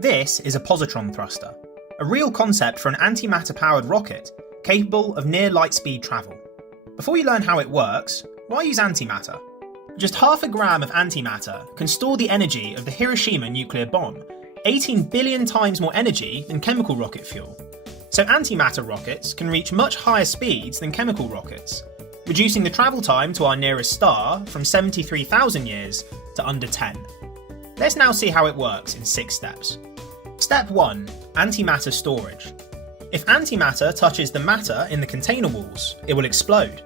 This is a positron thruster, a real concept for an antimatter-powered rocket capable of near light-speed travel. Before you learn how it works, why use antimatter? Just half a gram of antimatter can store the energy of the Hiroshima nuclear bomb, 18 billion times more energy than chemical rocket fuel. So antimatter rockets can reach much higher speeds than chemical rockets, reducing the travel time to our nearest star from 73,000 years to under 10. Let's now see how it works in 6 steps. Step 1. Antimatter storage. If antimatter touches the matter in the container walls, it will explode.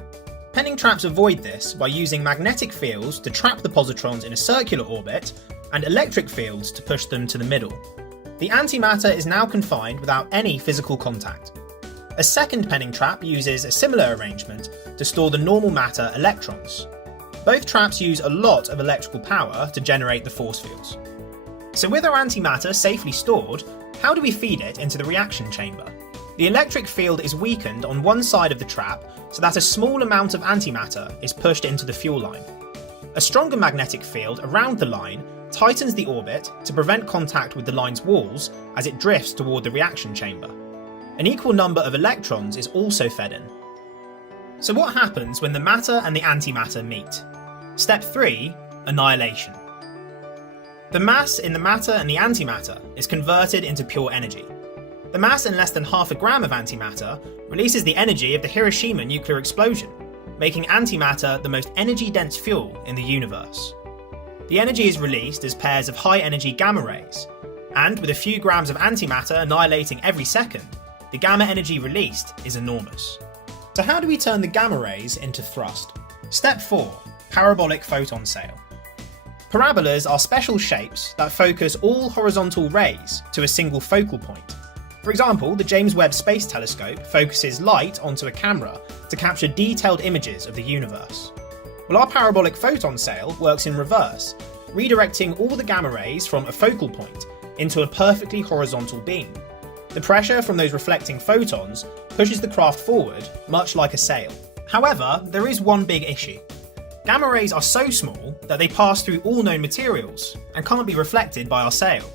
Penning traps avoid this by using magnetic fields to trap the positrons in a circular orbit and electric fields to push them to the middle. The antimatter is now confined without any physical contact. A second Penning trap uses a similar arrangement to store the normal matter electrons. Both traps use a lot of electrical power to generate the force fields. So with our antimatter safely stored, how do we feed it into the reaction chamber? The electric field is weakened on one side of the trap so that a small amount of antimatter is pushed into the fuel line. A stronger magnetic field around the line tightens the orbit to prevent contact with the line's walls as it drifts toward the reaction chamber. An equal number of electrons is also fed in. So what happens when the matter and the antimatter meet? Step 3. Annihilation. The mass in the matter and the antimatter is converted into pure energy. The mass in less than half a gram of antimatter releases the energy of the Hiroshima nuclear explosion, making antimatter the most energy-dense fuel in the universe. The energy is released as pairs of high-energy gamma rays, and with a few grams of antimatter annihilating every second, the gamma energy released is enormous. So how do we turn the gamma rays into thrust? Step 4. Parabolic photon sail. Parabolas are special shapes that focus all horizontal rays to a single focal point. For example, the James Webb Space Telescope focuses light onto a camera to capture detailed images of the universe. Well, our parabolic photon sail works in reverse, redirecting all the gamma rays from a focal point into a perfectly horizontal beam. The pressure from those reflecting photons pushes the craft forward, much like a sail. However, there is one big issue. Gamma rays are so small that they pass through all known materials and can't be reflected by our sail.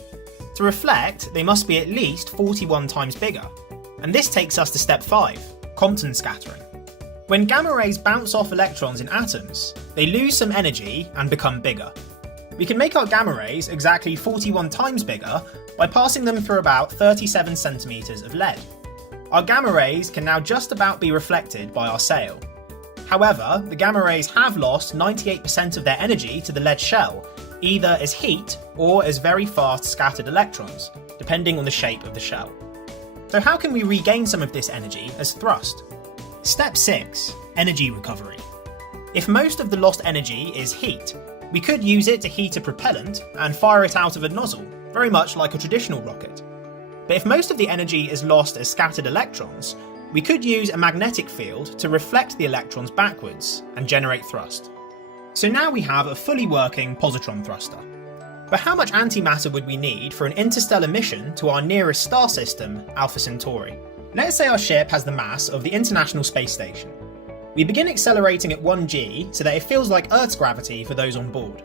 To reflect, they must be at least 41 times bigger. And this takes us to step 5, Compton scattering. When gamma rays bounce off electrons in atoms, they lose some energy and become bigger. We can make our gamma rays exactly 41 times bigger by passing them through about 37 centimeters of lead. Our gamma rays can now just about be reflected by our sail. However, the gamma rays have lost 98% of their energy to the lead shell, either as heat or as very fast scattered electrons, depending on the shape of the shell. So how can we regain some of this energy as thrust? Step 6. Energy recovery. If most of the lost energy is heat, we could use it to heat a propellant and fire it out of a nozzle, very much like a traditional rocket. But if most of the energy is lost as scattered electrons, we could use a magnetic field to reflect the electrons backwards and generate thrust. So now we have a fully working positron thruster. But how much antimatter would we need for an interstellar mission to our nearest star system, Alpha Centauri? Let's say our ship has the mass of the International Space Station. We begin accelerating at 1g so that it feels like Earth's gravity for those on board.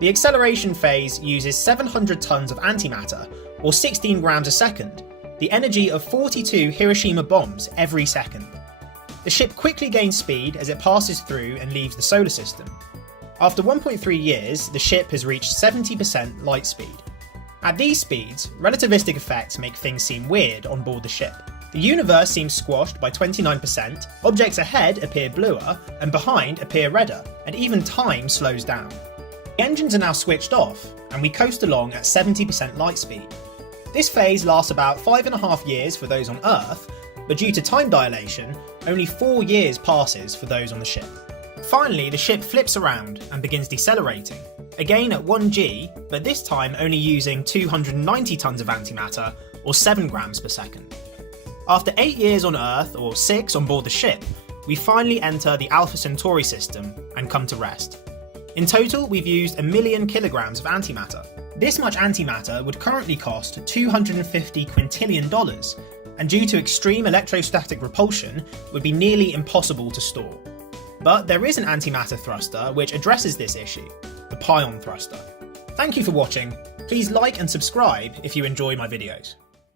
The acceleration phase uses 700 tons of antimatter, or 16 grams a second, the energy of 42 Hiroshima bombs every second. The ship quickly gains speed as it passes through and leaves the solar system. After 1.3 years, the ship has reached 70% light speed. At these speeds, relativistic effects make things seem weird on board the ship. The universe seems squashed by 29%, objects ahead appear bluer, and behind appear redder, and even time slows down. The engines are now switched off, and we coast along at 70% light speed. This phase lasts about 5.5 years for those on Earth, but due to time dilation, only 4 years passes for those on the ship. Finally, the ship flips around and begins decelerating, again at 1g, but this time only using 290 tons of antimatter, or 7 grams per second. After 8 years on Earth, or 6 on board the ship, we finally enter the Alpha Centauri system and come to rest. In total, we've used 1 million kilograms of antimatter. This much antimatter would currently cost $250 quintillion, and due to extreme electrostatic repulsion, would be nearly impossible to store. But there is an antimatter thruster which addresses this issue, the Pion thruster. Thank you for watching. Please like and subscribe if you enjoy my videos.